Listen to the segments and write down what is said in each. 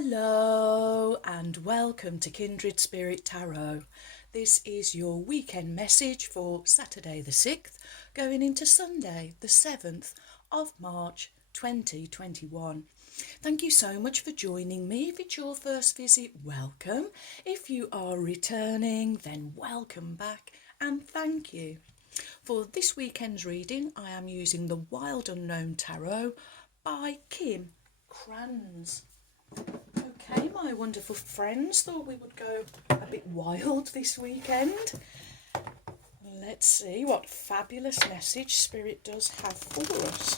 Hello and welcome to Kindred Spirit Tarot. This is your weekend message for Saturday the 6th going into Sunday the 7th of March 2021. Thank you so much for joining me. If it's your first visit, welcome. If you are returning, then welcome back and thank you. For this weekend's reading, I am using the Wild Unknown Tarot by Kim Kranz. Okay, my wonderful friends, thought we would go a bit wild this weekend. Let's see what fabulous message Spirit does have for us.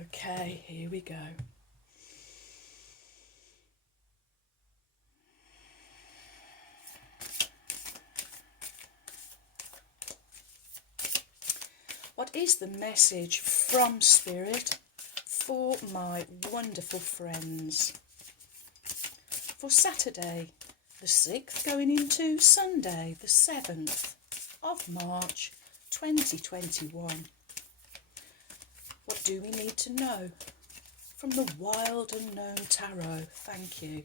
Okay, here we go. What is the message from Spirit for my wonderful friends for Saturday the 6th going into Sunday the 7th of March 2021? What do we need to know from the Wild Unknown Tarot? Thank you.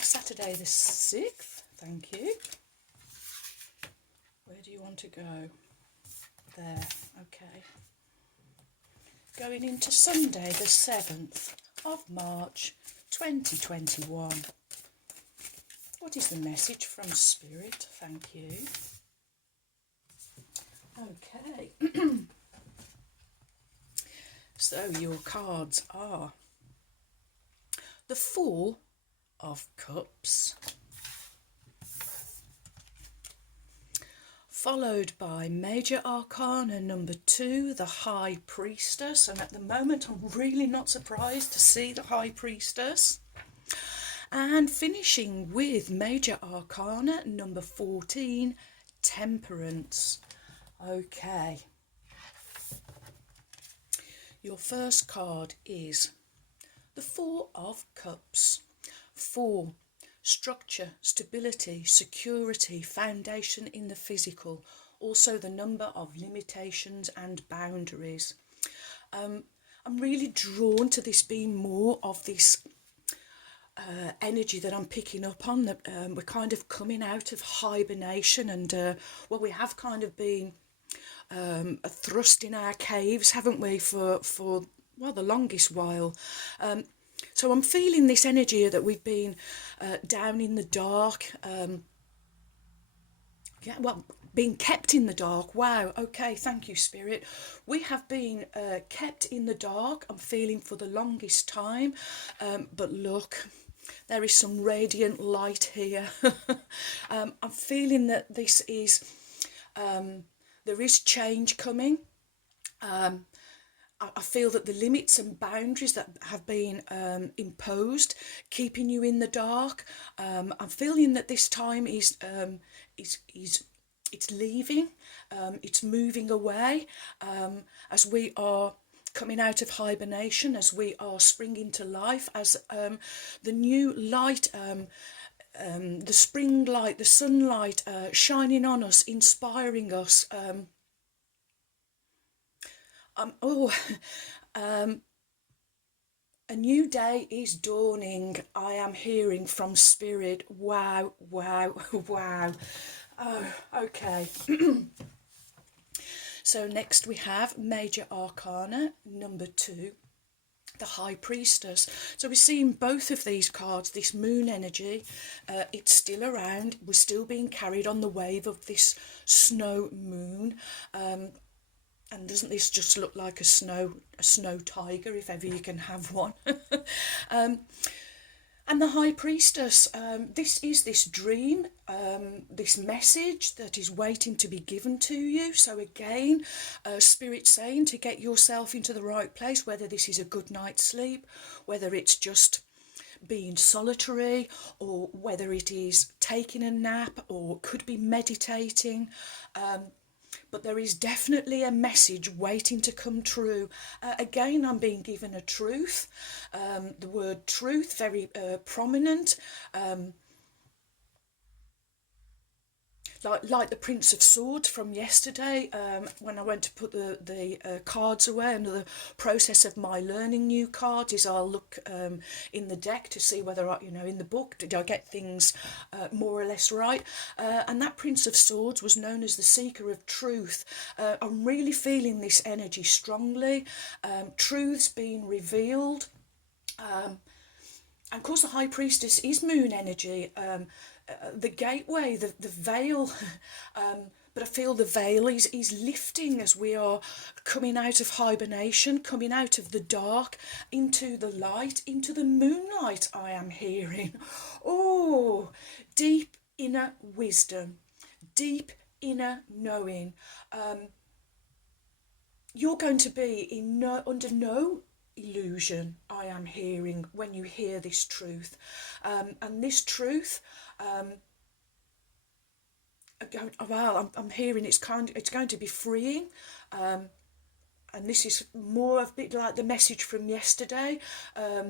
Saturday the 6th, thank you. Where do you want to go? There, okay. Going into Sunday the 7th of March 2021. What is the message from Spirit? Thank you. Okay. So your cards are the Four of Cups, followed by Major Arcana number 2, the High Priestess, and at the moment I'm really not surprised to see the High Priestess, and finishing with Major Arcana number 14, Temperance. Okay, your first card is the Four of Cups. 4. Structure, stability, security, foundation in the physical, also the number of limitations and boundaries. I'm really drawn to this being more of this energy that I'm picking up on, that we're kind of coming out of hibernation and we have kind of been thrust in our caves, haven't we, for the longest while. So I'm feeling this energy that we've been down in the dark, being kept in the dark. Wow, okay, thank you, Spirit. We have been kept in the dark, I'm feeling, for the longest time, but look, there is some radiant light here. I'm feeling that this is, there is change coming. I feel that the limits and boundaries that have been imposed, keeping you in the dark, I'm feeling that this time is it's leaving, it's moving away, as we are coming out of hibernation, as we are springing to life, as the new light, the spring light, the sunlight shining on us, inspiring us. A new day is dawning. I am hearing from Spirit. Wow, wow, wow. Oh, okay. So next we have Major Arcana number 2, the High Priestess. So we're seeing both of these cards, this moon energy, it's still around. We're still being carried on the wave of this snow moon. And doesn't this just look like a snow tiger, if ever you can have one? And the High Priestess, this is this dream, this message that is waiting to be given to you. So again, Spirit saying to get yourself into the right place, whether this is a good night's sleep, whether it's just being solitary, or whether it is taking a nap, or could be meditating. But there is definitely a message waiting to come true. Again, I'm being given a truth. The word truth, very prominent. like the Prince of Swords from yesterday, when I went to put the cards away. Another process of my learning new cards is I'll look in the deck to see whether I, in the book, did I get things more or less right. And that Prince of Swords was known as the Seeker of Truth. I'm really feeling this energy strongly. Truths being revealed. And of course the High Priestess is moon energy. The gateway, the veil, but I feel the veil is lifting as we are coming out of hibernation, coming out of the dark, into the light, into the moonlight. I am hearing, oh, deep inner wisdom, deep inner knowing. You're going to be under no illusion, I am hearing, when you hear this truth. And this truth, well, I'm hearing it's going to be freeing. And this is more a bit like the message from yesterday.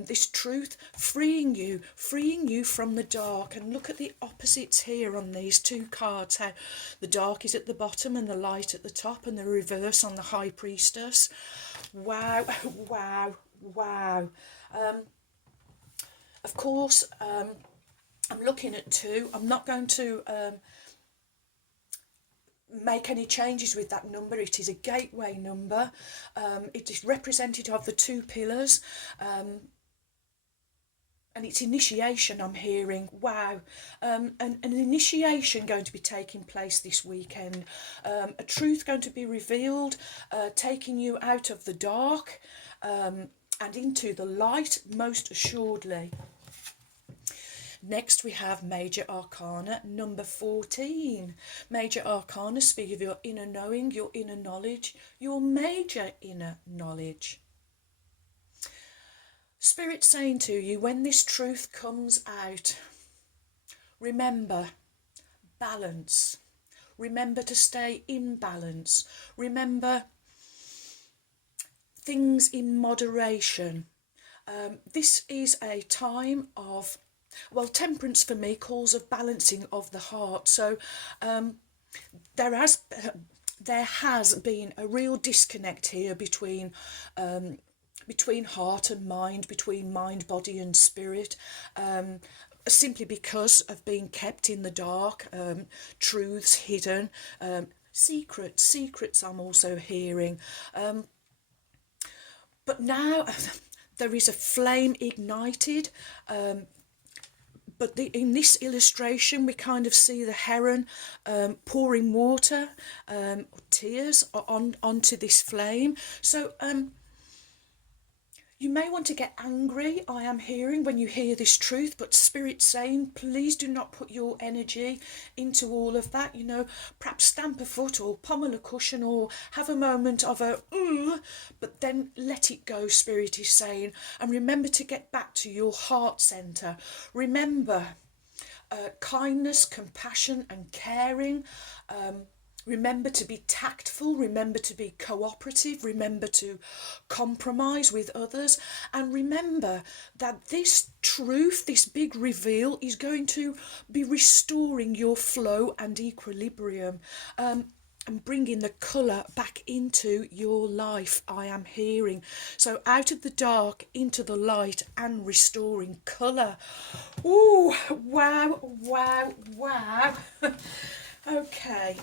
This truth freeing you from the dark. And look at the opposites here on these two cards, how the dark is at the bottom and the light at the top, and the reverse on the High Priestess. Wow, wow, wow. Of course, I'm looking at 2. I'm not going to make any changes with that number. It is a gateway number. It is representative of the 2 pillars. And it's initiation, I'm hearing. Wow. An initiation going to be taking place this weekend. A truth going to be revealed, taking you out of the dark and into the light, most assuredly. Next we have Major Arcana number 14. Major Arcana speak of your inner knowing, your inner knowledge, your major inner knowledge. Spirit saying to you, when this truth comes out, remember balance. Remember to stay in balance. Remember things in moderation. This is a time of, well, temperance for me calls of balancing of the heart. So there has been a real disconnect here between heart and mind, between mind, body and spirit, simply because of being kept in the dark, truths hidden, secrets I'm also hearing. But now there is a flame ignited, but in this illustration we kind of see the heron pouring water, tears onto this flame. So you may want to get angry, I am hearing, when you hear this truth, but Spirit's saying, please do not put your energy into all of that. Perhaps stamp a foot or pommel a cushion or have a moment of a but then let it go, Spirit is saying. And remember to get back to your heart centre. Remember kindness, compassion and caring. Remember to be tactful, remember to be cooperative, remember to compromise with others, and remember that this truth, this big reveal, is going to be restoring your flow and equilibrium, and bringing the colour back into your life, I am hearing. So out of the dark into the light and restoring colour. Ooh, wow, wow, wow. Okay,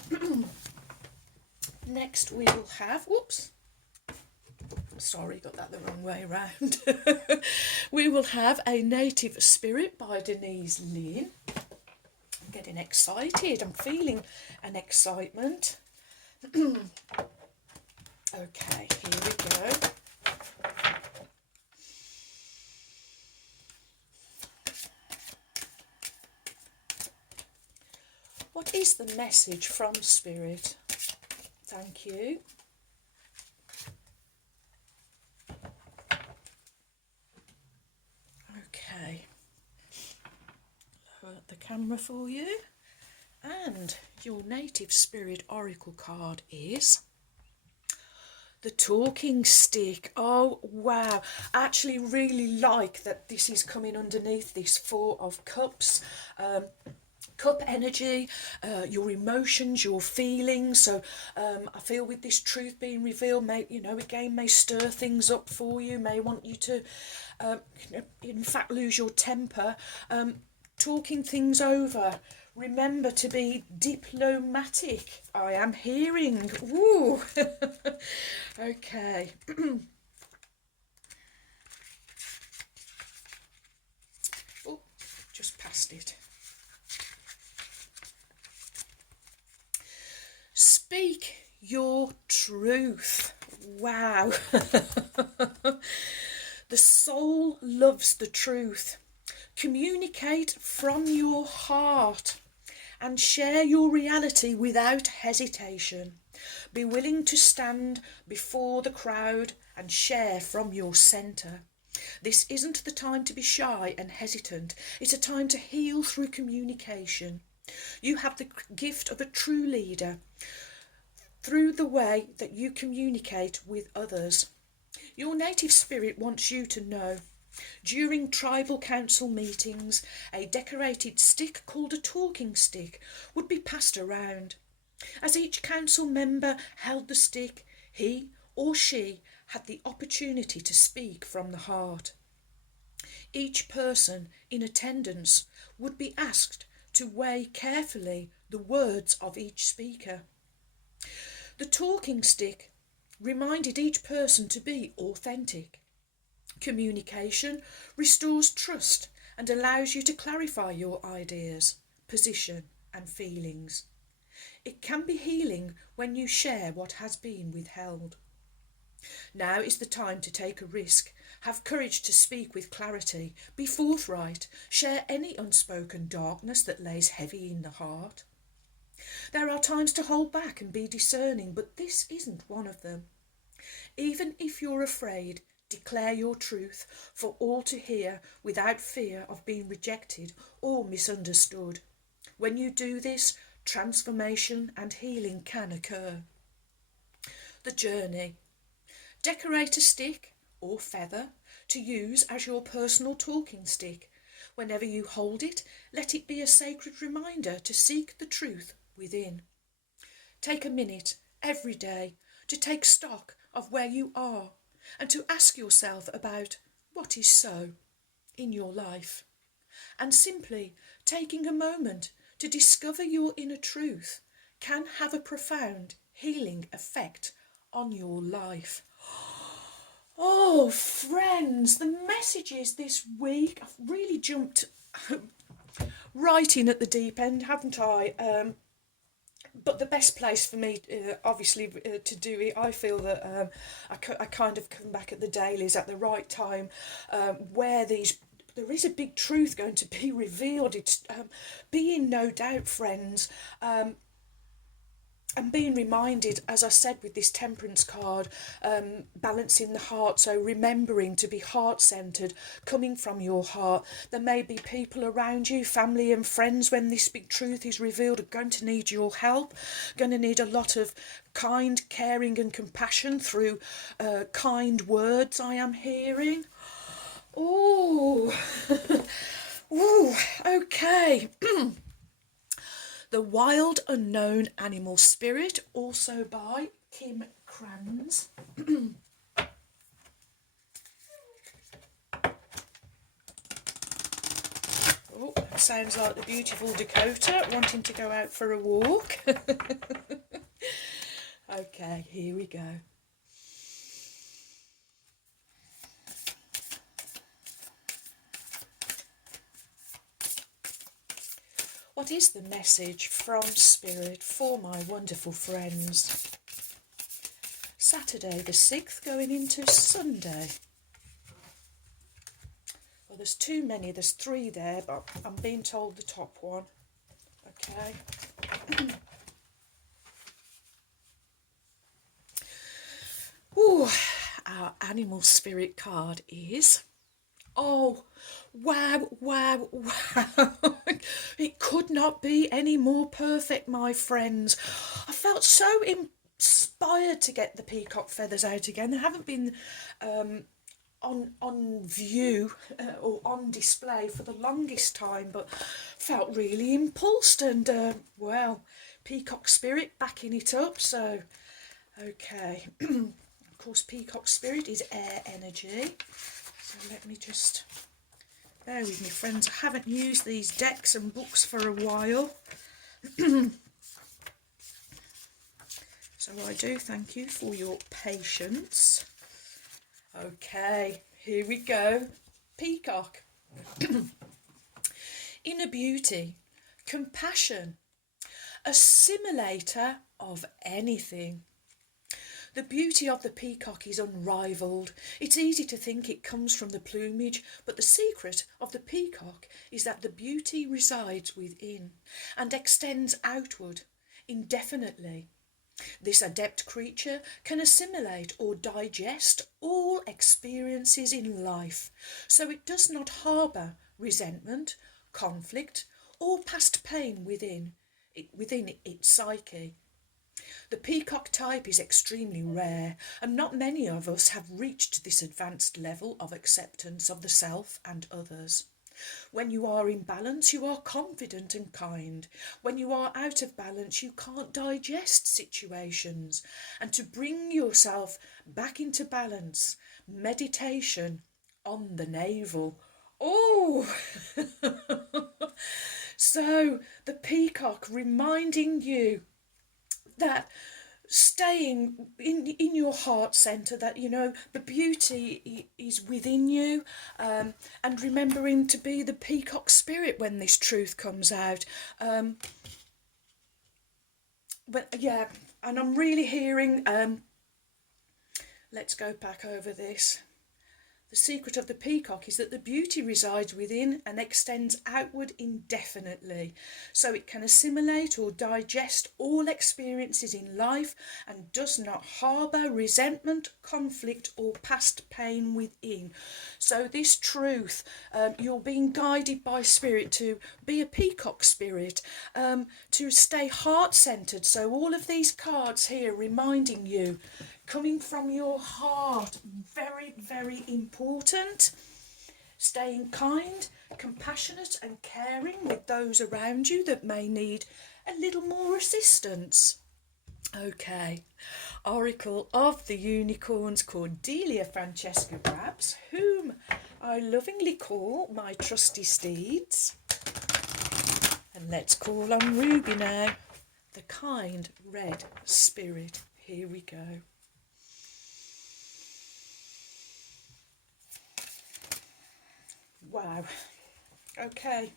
next we will have, whoops, sorry, got that the wrong way around. We will have A Native Spirit by Denise Lynn. I'm getting excited, I'm feeling an excitement. Okay, here we go. What is the message from Spirit? Thank you. Okay. Lower the camera for you. And your Native Spirit Oracle card is the Talking Stick. Oh, wow. I actually really like that this is coming underneath this 4 of Cups. cup energy, your emotions, your feelings. So I feel with this truth being revealed, may stir things up for you, may want you to in fact lose your temper. Talking things over, remember to be diplomatic. I am hearing. Woo. Okay. Oh, just passed it. Speak your truth. Wow. The soul loves the truth. Communicate from your heart and share your reality without hesitation. Be willing to stand before the crowd and share from your centre. This isn't the time to be shy and hesitant. It's a time to heal through communication. You have the gift of a true leader through the way that you communicate with others. Your native spirit wants you to know. During tribal council meetings, a decorated stick called a talking stick would be passed around. As each council member held the stick, he or she had the opportunity to speak from the heart. Each person in attendance would be asked to weigh carefully the words of each speaker. The talking stick reminded each person to be authentic. Communication restores trust and allows you to clarify your ideas, position and feelings. It can be healing when you share what has been withheld. Now is the time to take a risk. Have courage to speak with clarity. Be forthright. Share any unspoken darkness that lays heavy in the heart. There are times to hold back and be discerning, but this isn't one of them. Even if you're afraid, declare your truth for all to hear without fear of being rejected or misunderstood. When you do this, transformation and healing can occur. The journey. Decorate a stick or feather to use as your personal talking stick. Whenever you hold it, let it be a sacred reminder to seek the truth within. Take a minute every day to take stock of where you are and to ask yourself about what is so in your life. And simply taking a moment to discover your inner truth can have a profound healing effect on your life. Oh, friends, the messages this week, I've really jumped right in at the deep end, haven't I? But the best place for me, obviously, to do it, I feel that I kind of come back at the dailies at the right time, where there is a big truth going to be revealed. It's be in no doubt, friends, and being reminded, as I said with this temperance card, balancing the heart, so remembering to be heart-centred, coming from your heart. There may be people around you, family and friends, when this big truth is revealed, are going to need your help, going to need a lot of kind, caring and compassion through kind words I am hearing. Oh, ooh, okay. The Wild Unknown Animal Spirit, also by Kim Kranz. Oh, that sounds like the beautiful Dakota wanting to go out for a walk. Okay, here we go. What is the message from Spirit for my wonderful friends? Saturday the 6th going into Sunday. Well, there's too many, there's 3 there, but I'm being told the top one. Okay. Ooh, our animal spirit card is... Oh, wow, wow, wow. It could not be any more perfect, my friends. I felt so inspired to get the peacock feathers out again. They haven't been on view or on display for the longest time, but felt really impulsed, and well, Peacock Spirit backing it up. So okay, of course Peacock Spirit is air energy, so let me just bear with me, friends. I haven't used these decks and books for a while. So I do thank you for your patience. Okay, here we go. Peacock. Inner beauty, compassion, assimilator of anything. The beauty of the peacock is unrivalled. It's easy to think it comes from the plumage, but the secret of the peacock is that the beauty resides within and extends outward indefinitely. This adept creature can assimilate or digest all experiences in life, so it does not harbour resentment, conflict, or past pain within its psyche. The peacock type is extremely rare, and not many of us have reached this advanced level of acceptance of the self and others. When you are in balance, you are confident and kind. When you are out of balance, you can't digest situations. And to bring yourself back into balance, meditation on the navel. Oh! So, the peacock reminding you that staying in your heart centre, that the beauty is within you, and remembering to be the peacock spirit when this truth comes out. But yeah, and I'm really hearing, let's go back over this. The secret of the peacock is that the beauty resides within and extends outward indefinitely, so it can assimilate or digest all experiences in life and does not harbour resentment, conflict, or past pain within. So this truth, you're being guided by spirit to be a peacock spirit, to stay heart-centred. So all of these cards here reminding you, coming from your heart, very, very important. Staying kind, compassionate and caring with those around you that may need a little more assistance. Okay, Oracle of the Unicorns, Cordelia Francesca Grabs, whom I lovingly call my trusty steeds. And let's call on Ruby now, the kind red spirit. Here we go. Wow, okay,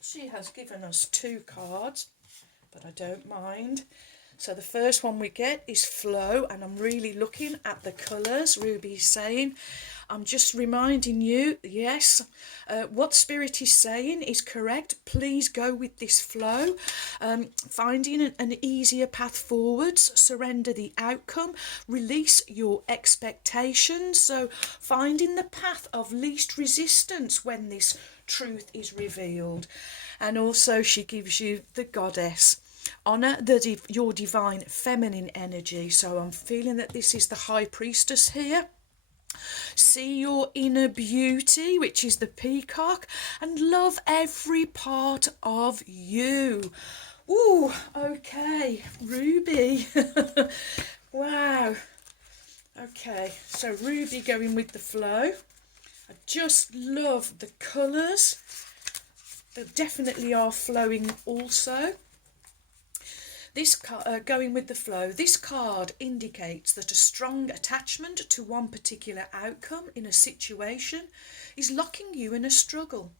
she has given us 2 cards, but I don't mind. So the first one we get is flow, and I'm really looking at the colours. Ruby's saying, I'm just reminding you, yes, what Spirit is saying is correct. Please go with this flow. Finding an easier path forwards, surrender the outcome, release your expectations. So finding the path of least resistance when this truth is revealed. And also she gives you the goddess. Honour your divine feminine energy. So I'm feeling that this is the high priestess here. See your inner beauty, which is the peacock, and love every part of you. Ooh, okay, Ruby. Wow. Okay, so Ruby going with the flow. I just love the colours. They definitely are flowing also. This going with the flow, this card indicates that a strong attachment to one particular outcome in a situation is locking you in a struggle.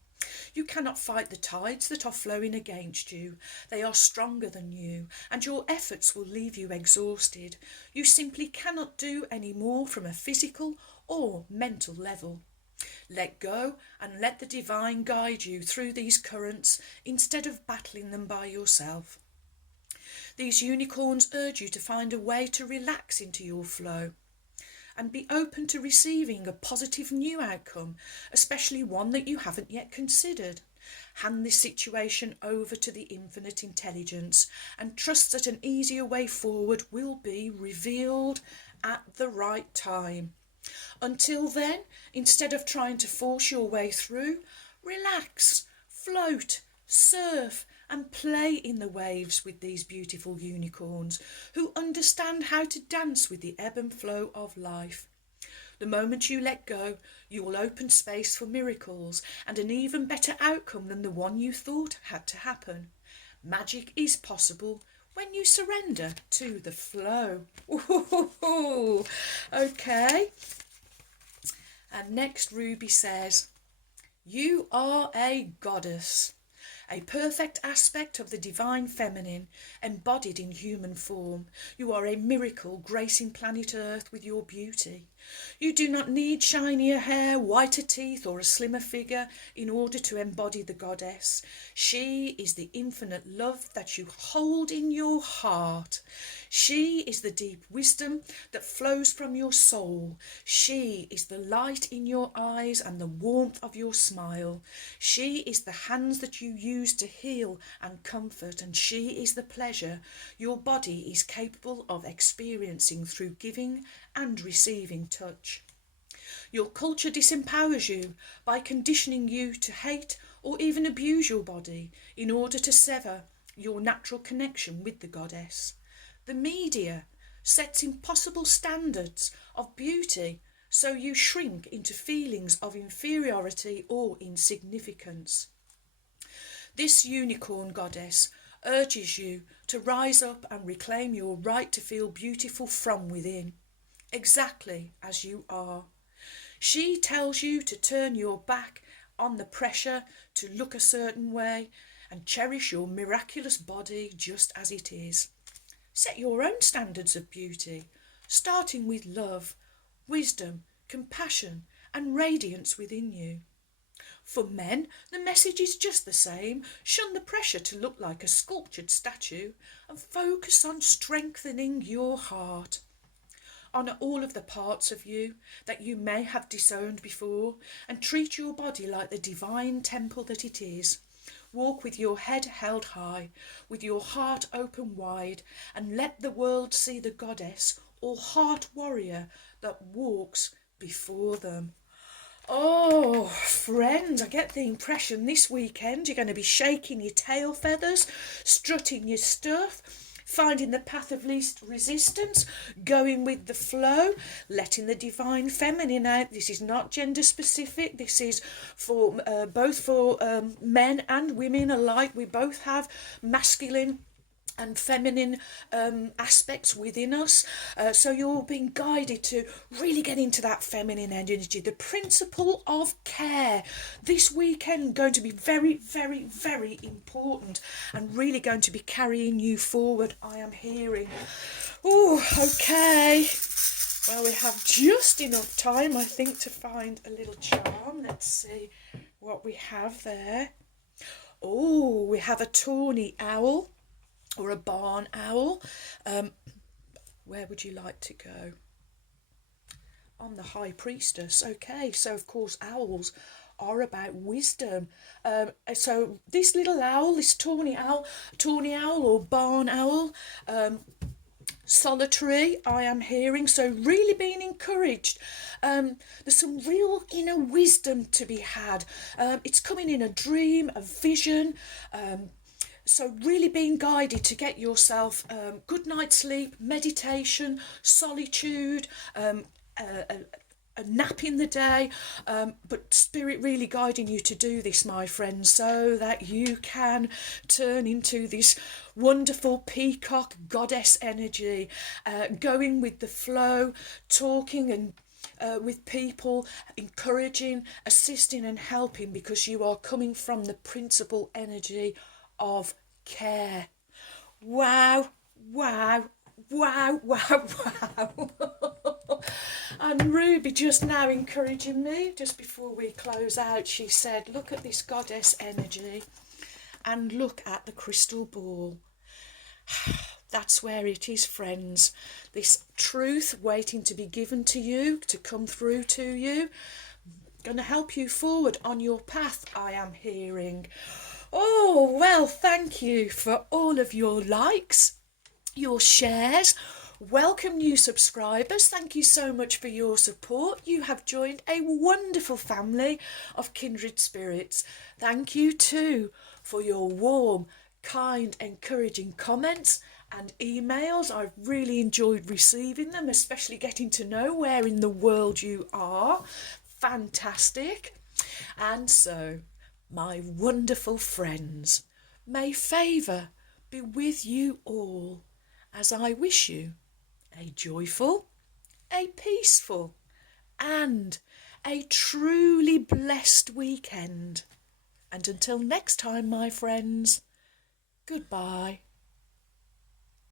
You cannot fight the tides that are flowing against you. They are stronger than you, and your efforts will leave you exhausted. You simply cannot do any more from a physical or mental level. Let go and let the divine guide you through these currents instead of battling them by yourself. These unicorns urge you to find a way to relax into your flow and be open to receiving a positive new outcome, especially one that you haven't yet considered. Hand this situation over to the infinite intelligence and trust that an easier way forward will be revealed at the right time. Until then, instead of trying to force your way through, relax, float, surf and play in the waves with these beautiful unicorns who understand how to dance with the ebb and flow of life. The moment you let go, you will open space for miracles and an even better outcome than the one you thought had to happen. Magic is possible when you surrender to the flow. Ooh, okay. And next Ruby says, you are a goddess, a perfect aspect of the divine feminine, embodied in human form. You are a miracle gracing planet Earth with your beauty. You do not need shinier hair, whiter teeth, or a slimmer figure in order to embody the goddess. She is the infinite love that you hold in your heart. She is the deep wisdom that flows from your soul. She is the light in your eyes and the warmth of your smile. She is the hands that you use to heal and comfort, and she is the pleasure your body is capable of experiencing through giving and receiving touch. Your culture disempowers you by conditioning you to hate or even abuse your body in order to sever your natural connection with the goddess. The media sets impossible standards of beauty, so you shrink into feelings of inferiority or insignificance. This unicorn goddess urges you to rise up and reclaim your right to feel beautiful from within, exactly as you are. She tells you to turn your back on the pressure to look a certain way and cherish your miraculous body just as it is. Set your own standards of beauty, starting with love, wisdom, compassion, and radiance within you. For men, the message is just the same. Shun the pressure to look like a sculptured statue and focus on strengthening your heart. Honour all of the parts of you that you may have disowned before and treat your body like the divine temple that it is. Walk with your head held high, with your heart open wide, and let the world see the goddess or heart warrior that walks before them. Oh, friends, I get the impression this weekend you're going to be shaking your tail feathers, strutting your stuff, finding the path of least resistance, going with the flow, letting the divine feminine out. This is not gender specific. This is for both for men and women alike. We both have masculine and feminine aspects within us, so you're being guided to really get into that feminine energy. The principle of care this weekend going to be very, very, very important and really going to be carrying you forward, I am hearing. Oh, okay. Well, we have just enough time, I think, to find a little charm. Let's see what we have there. Oh, we have a tawny owl or a barn owl. Where would you like to go? I'm the High Priestess. Okay, so of course owls are about wisdom. So this little owl, this tawny owl or barn owl, solitary, I am hearing, so really being encouraged. There's some real inner wisdom to be had. It's coming in a dream, a vision, so really being guided to get yourself good night's sleep, meditation, solitude, a nap in the day, but spirit really guiding you to do this, my friends, so that you can turn into this wonderful peacock goddess energy, going with the flow, talking and with people, encouraging, assisting and helping, because you are coming from the principal energy of care. Wow, wow, wow, wow, wow. And Ruby just now encouraging me, just before we close out, she said, look at this goddess energy and look at the crystal ball. That's where it is, friends. This truth waiting to be given to you, to come through to you, going to help you forward on your path, I am hearing. Oh, well, thank you for all of your likes, your shares. Welcome new subscribers. Thank you so much for your support. You have joined a wonderful family of kindred spirits. Thank you too for your warm, kind, encouraging comments and emails. I've really enjoyed receiving them, especially getting to know where in the world you are. Fantastic. And so, my wonderful friends, may favour be with you all as I wish you a joyful, a peaceful, and a truly blessed weekend. And until next time, my friends, goodbye.